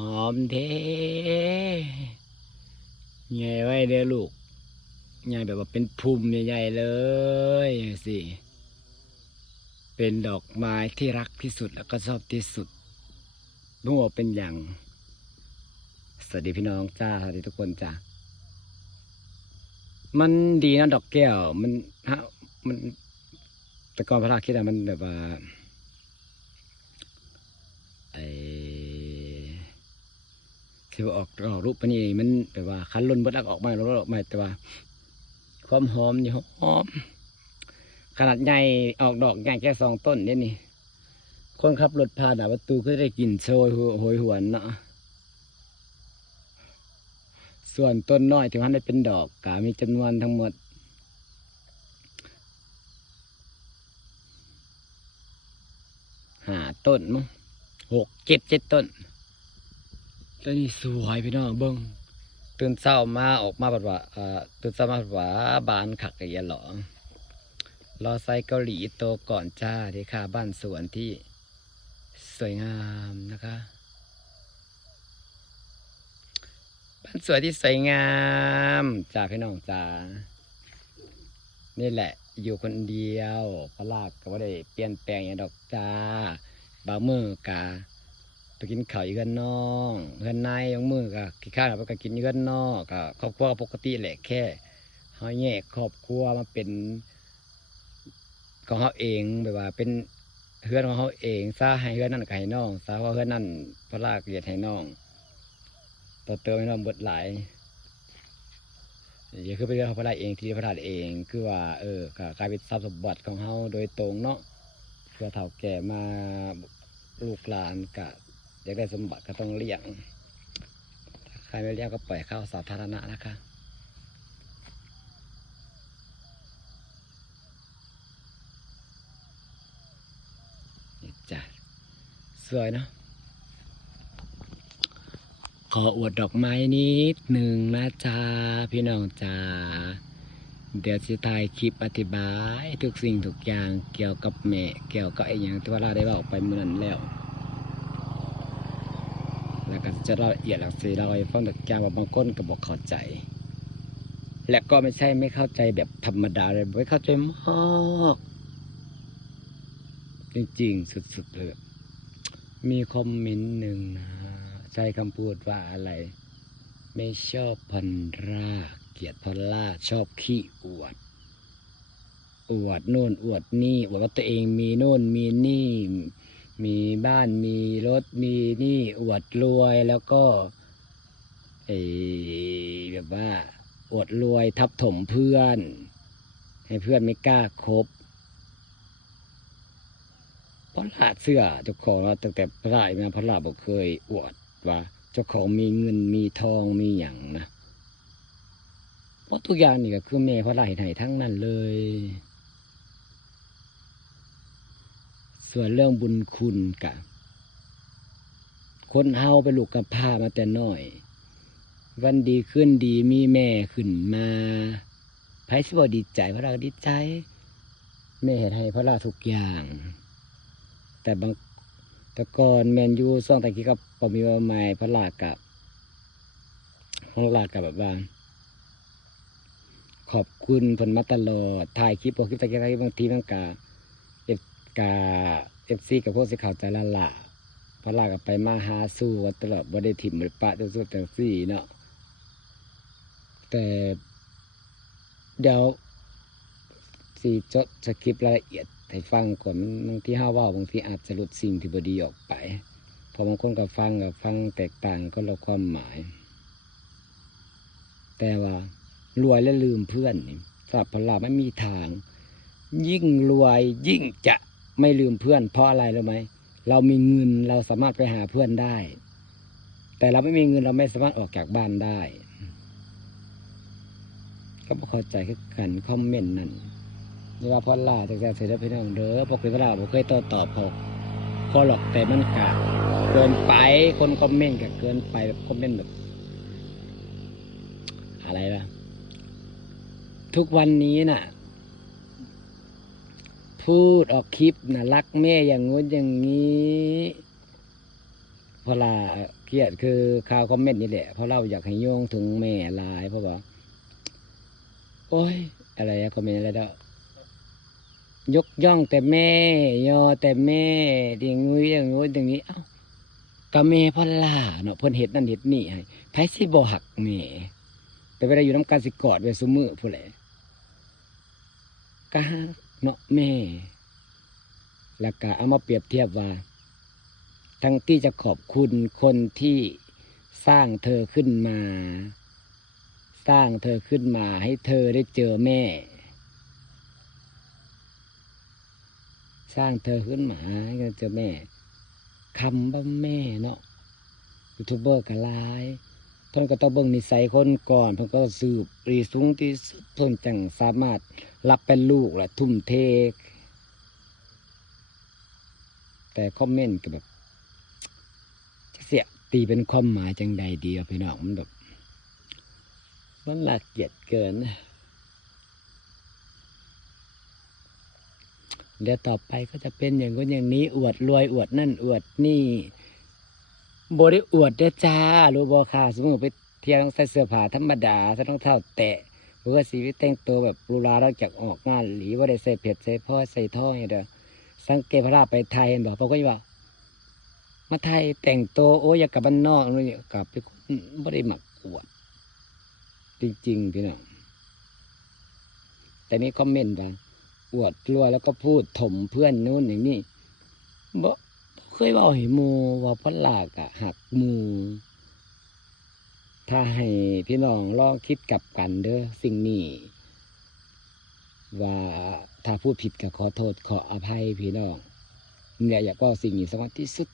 หอมเท่ใหญ่ไว้เด้อลูกใหญ่แบบว่าเป็นภูมิใหญ่เลยสิเป็นดอกไม้ที่รักที่สุดแล้วก็ชอบที่สุดรู้ว่เป็นอย่าง สวัสดีพี่น้องจ้าสวัสดีทุกคนจ้ามันดีนะดอกแก้ว มันฮะมันแต่ก่อนพระราคิดอะมันแบบว่าไอ ที่ออกออกรูปปนนี่มันแบบว่าคันล้นบดลักออกมาแล้วออกมาแต่ว่า ความหอมนี่หอม ขนาดใหญ่ออกดอกใหญ่แค่สองต้นเนี่ยนี่ คนขับรถผ่านหน้าประตูก็ได้กลิ่นโชยโหยหวนเนาะส่วนต้นน้อยที่มันได้เป็นดอกกามีจำนวนทั้งหมดหาต้นมั้งหกเจ็ดเจ็ดต้น ต้นนี้สวยพี่น้องเบิ้งตื่นเช้ามาออกมาแบบว่าตื่นเช้ามาแบบว่าบานขักไอ้ยาหลอรอไซเกาหลีโตก่อนจ้าที่ค่าบ้านสวนที่สวยงามนะคะ บ้านสวยที่สวยงามจ้าพี่น้องจ้านี่แหละ อยู่คนเดียวพระลากก็ไม่ได้เปลี่ยนแปลงอย่างดอกจ้าบางมือกะ ไปกินข้าวอยู่กันน้องเพื่อนนายบางมือกะกินข้าวแล้วก็กินอยู่กันนอกกะครอบครัวปกติแหละแค่เฮาแยกครอบครัวมาเป็นของเฮาเองแบบว่าเป็นเพื่อนของเฮาเองซาให้เพื่อนนั่นก็ให้น้องซาว่าเพื่อนนั่นพระลาเรียนให้น้องต่อเติมให้น้องเบิดหลายอย่าคือไปเรื่องของพระราเองที่พระราเองคือว่า เออกกลายเป็นทรัพย์สมบัติของเฮาโดยตรงเนาะเพื่อเฒ่าแก่มาลูกหลานกะ อยากได้สมบัติก็ต้องเลี้ยงใครไม่เลี้ยงก็ปล่อยเข้าสาธารณะนะคะนี่จ้ะสวยเนาะขออวดดอกไม้นิดหนึ่งนะจ๊ะพี่น้องจ้าเดี๋ยวจะถ่ายคลิปอธิบาย ทุกสิ่งทุกอย่างเกี่ยวกับแม่เกี่ยวกับไอ้อย่างที่ว่าเราได้บอกไปเมื่อนั้นแล้ว ก็จะเล่าละเอียดหลักสีเราให้ฟังทุกอย่างว่าบางคนก็บอกเข้าใจ และก็ไม่ใช่ไม่เข้าใจแบบธรรมดาเลยไม่เข้าใจมากจริงๆสุดๆเลยมีคอมเมนต์หนึ่งนะใช้คำพูดว่าอะไร ไม่ชอบพันราเกลียดพันล่าชอบขี้อวด อวดโน่นอวดนี่อวดว่าตัวเองมีโน่นมีนี่ มีบ้านมีรถมีนี่อวดรวยแล้วก็เอแบบว่า อวดรวยทับถมเพื่อน ให้เพื่อนไม่กล้าคบเพราะลาดเสื้อเจ้าของเราตั้งแต่พระราชมาพระราบอกเคย อวดว่า เจ้าของมีเงินมีทองมีอย่างนะเพราะทุกอย่างนี่ก็คือแม่พระราเห็นให้ทั้งนั้นเลย ส่วนเรื่องบุญคุณกะ คนเฮาไปลูกกับพร้ามาแต่น้อย วันดีขึ้นดีมีแม่ขึ้นมาไพ่สิบดีใจพระราดีใจ แม่เห็นให้พระราทุกอย่าง แต่บางแต่ก่อนแมนยูซ่องตะกี้กับปมีว่าไม่พระลากับพระลากับแบบว่าขอบคุณผลมาตลอดถ่ายคลิปบอกคลิปตะกี้บางทีมันกา กาเอฟซีกับพวกสิข่าวใจละละพระลากับไปมาหาสู้กันตลอดบ่ได้ถิ่มหรือปะตัวสุดแต่สี่เนาะแต่เดี๋ยวสีจดสคริปต์รายละเอียดให้ฟังก่อนบางที่ห้าว่าบางทีอาจจะหลุดสิ่งที่บดีออกไปพอบางคนก็ฟังกับฟังแตกต่างก็ละความหมาย แต่ว่ารวยและลืมเพื่อนนี่สำหรับพลาไม่มีทาง ยิ่งรวยยิ่งจะ ไม่ลืมเพื่อน เพราะอะไรรู้ไหมเรามีเงินเราสามารถไปหาเพื่อนได้ แต่เราไม่มีเงินเราไม่สามารถออกจากบ้านได้ ก็บ่เข้าใจคือกันคอมเมนต์นั่นเวลาพอลาแต่แต่เสร็จแล้วพี่น้องเด้อปกติเวลาผมเคยโต้ตอบพอพอหรอกแต่มันกะเกินไปคนคอมเมนต์กะเกินไปแบบคอมเมนต์แบบ อะไรล่ะ ทุกวันนี้น่ะ พูดออกคลิปนะรักแม่อย่างงู้นอย่างนี้พราะลาเกียดคือข่าวคอมเมนต์นี่แหละเพราะเราอยากให้โยงถึงแม่หลาย เพราะว่า โอ้ย อะไรอะคอมเมนต์อะไรเด้อยกย่องแต่แม่ยอแต่แม่ดิงุ้ยอย่างงู้นอย่างนี้ เอ้าก็แม่พอล่าเนาะเพิ่นเฮ็ดนั่นเฮ็ดนี่ให้ไผสิบ่หักแม่แต่เวลาอยู่น้ำกันสิกอดไว้ซุมือผู้แหละก็ฮัก เนาะแม่ แล้วก็เอามาเปรียบเทียบว่า ทั้งที่จะขอบคุณคนที่สร้างเธอขึ้นมา สร้างเธอขึ้นมาให้เธอได้เจอแม่ สร้างเธอขึ้นมาให้เจอแม่คำว่าแม่เนาะยูทูบเบอร์ก็หลายเพิ่นก็ต้องเบิ่งนิสัยคนก่อนเพิ่นก็สืบรีสูงที่สุดเพิ่นจังสามารถ รับเป็นลูกแหละทุ่มเท แต่คอมเมนต์ก็แบบจะเสียตีเป็นความหมายจังใดดีอะพี่น้องมันแบบมันหลักเกียดเกินเดี๋ยวต่อไปก็จะเป็นอย่างนู้นอย่างนี้อวดรวยอวดนั่นอวดนี่บได้อวดเด้อจ้ารู้บอค่ะสมมติไปเที่ยวต้องใส่เสื้อผ้าธรรมดาใส่รองเท้าแตะ รือว่าสีวิตแต่งตัวแบบหรูหราเราจากออกงานหรือว่าได้ใส่เผ็ดใส่พ่อใส่ท่ออย่างเด้อสังเกตพระราไปไทยเห็นบอกพอก็ว่ามาไทยแต่งตัวโอ้ยอยากกลับบ้านนอกนู่นกลับไปไม่ได้หมักอวดจริงๆพี่น้องแต่มีคอมเมนต์ว่าอวดกลัวแล้วก็พูดถมเพื่อนนู้นอย่างนี้บ่เคยว่าห้หมูว่าพลากอะหักหมู ถ้าให้พี่น้องลองคิดกลับกันเด้อสิ่งนี้ว่าถ้าพูดผิดก็ขอโทษขออภัยพี่น้องเนี่ยอยากก็สิ่งนี้สำคัญที่สุด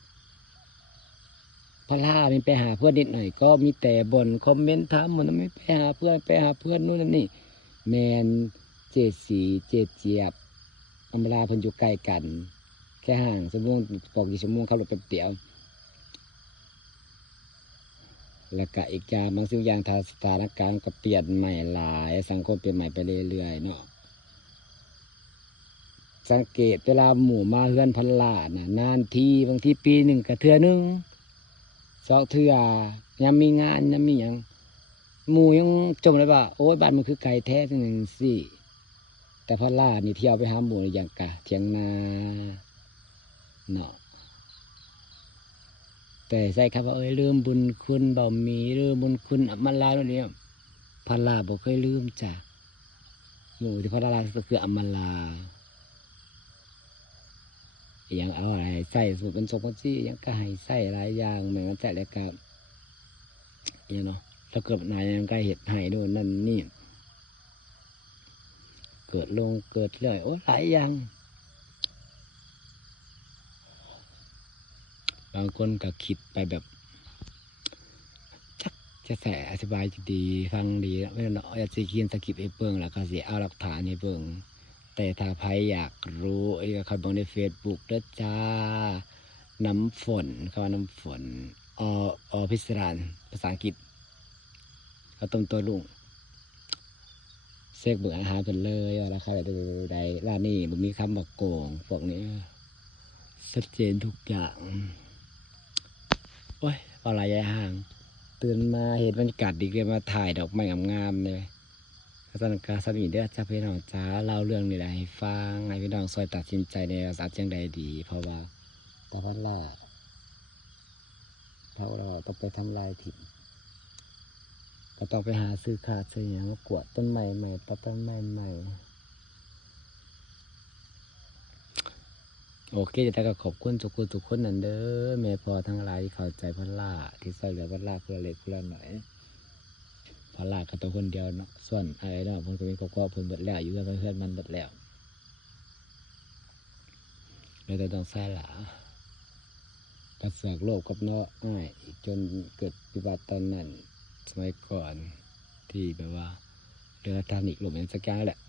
พอล่ามันไปหาเพื่อนนิดหน่อย ก็มีแต่บนคอมเมนต์ถามมันไม่ไปหาเพื่อนไปหาเพื่อนนู่นนนนี่ แมนเจดสีเจดเจียบอำลาพิ่นอยู่ใกล้กัน แค่ห่างชั่วโมงปอกกี่ชั่วโมงขับรถแป๊บเดียว แล้วก็อีกอย่างบางสิ่งอย่างทางสถานการณ์ก็เปลี่ยนใหม่หลาย สังคมเปลี่ยนใหม่ไปเรื่อยๆเนาะสังเกตเวลาหมู่มาเฮือนพันลาดนะนานทีบางทีปีหนึ่งกับเทือหนึงสองเทือยามมีงานยามมีหยังหมู่ยังจมเลยว่าโอ้ยบ้านมันคือไก่แท้จังหนึ่งสิแต่พอล่านี่เที่ยวไปหาหมู่อย่างกะเทียงนาเนาะ แต่ใส่ครับว่าเอ้ยลืมบุญคุณบามีลืมบุญคุณอมาลาโน่นนี่พลาบอกเคยลืมจ้ะหมู่ที่พลาก็คืออมาลาอย่างเอาอะไรใส่สูตรเป็นทรงพันซี่อหยังก็ให้ใส่หลายอย่างเหมือนกันใส่แล้วก็เนี่ยเนาะถ้าเกิดนายยังก็เห็ดให้โน่นนั่นนี่ เกิดลงเกิดเรื่อยโอ้หลายอย่าง บางคนก็คิดไปแบบจักจะแสอธิบายจะดีฟังดีไม่เนาะอยากจะเขียนสคริปต์ให้เบิ่งแล้วก็เสิเอาหลักฐานให้เบิ่งแต่ถ้าใครอยากรู้ไอ้ก็เข้าบิ่งในเฟซบุ๊กเด้อจ้า น้ำฝนคำว่าน้ำฝนออพิสรานภาษาอังกฤษเขาต้มตัวลุงเซกเบื่ออาหารกันเลยว่าราคาใดใดร้านนี้มันมีคำบอกโกงพวกนี้ชัดเจนทุกอย่าง โอ้ยเอาหลายอยห่าง ตื่นมาเห็นบรรยากาศดีเลยมาถ่ายดอกไม้งามๆเลยสถานการณ์สมีเด้อจ้าพี่น้องจ้าเล่าเรื่องนี้ได้ให้ฟังให้พี่น้องซอยตัดสินใจในภาษาจังใดดี เพราะว่าตาพันลาดเราเราต้องไปทำลายถิ่นก็ต้องไปหาซื้อขาดซื้ออย่างมากวาดต้นไม้ใหม่ตัดต้นไม้ใหม่ โอเคแต่ก็ขอบคุณทุกคนทุกคนนั่นเด้อแม่พอทั้งหลายที่เข้าใจพันล่าที่ใส่เหลือพันล่าเพื่อเล็กเพื่อหน่อยพันล่าก็ตัวคนเดียวเนาะส่วนอะไรเนาะเพิ่นก็มีครอบครัวเพิ่นเบิดแล้วอยู่กับเพื่อนมันเบิดแล้วเลยแต่ต้องใส่หลากระเสือกโลกกับเนาะอ้ายจนเกิดวิบัติตอนนั้นสมัยก่อนที่แบบว่าเรือทานิกลมเอ็นสักอย่างแหละ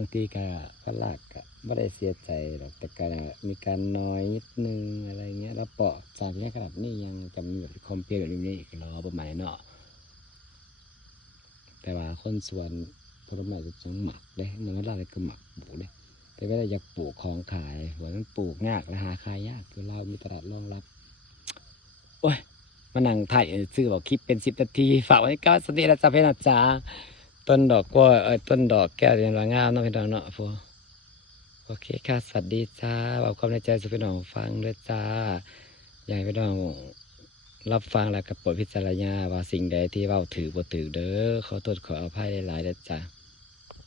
างทีก็ก็ลากก็ไม่ได้เสียใจหรอกแต่ก็มีการน้อยนิดนึงอะไรเงี้ยแล้วเปาะจากแรกขนาดนี้ยังจะมีแบบคอมเพลแบบนี้อีกรอประมาณนี้เนาะแต่ว่าคนส่วนผลไม้จะจังหมักเลยเหมือนว่าอะไรก็หมักบุเลยแต่ก็ได้อยากปลูกของขายหัวมันปลูกยากและหาขายยากคือเรามีตลาดรองรับโอ้ยมานั่งถ่ายซื้อบอกคลิปเป็นสิบนาที ฝากไว้ก็สวัสดีนะจ๊ะเพื่อนจ้า ต้นดอกกล้วยเอ้ยต้นดอกแก้วเรียนว่างามเนาะพี่น้องเนาะพวโอเคค่ะสวัสดีจ้าเอาความในใจสู่พี่น้องฟังด้วยจ้าอยากให้พี่น้องรับฟังแล้วก็โปรดพิจารณาว่าสิ่งใดที่เว้าถือบ่ถือเด้อขอโทษขออภัยหลายๆเด้อจ้า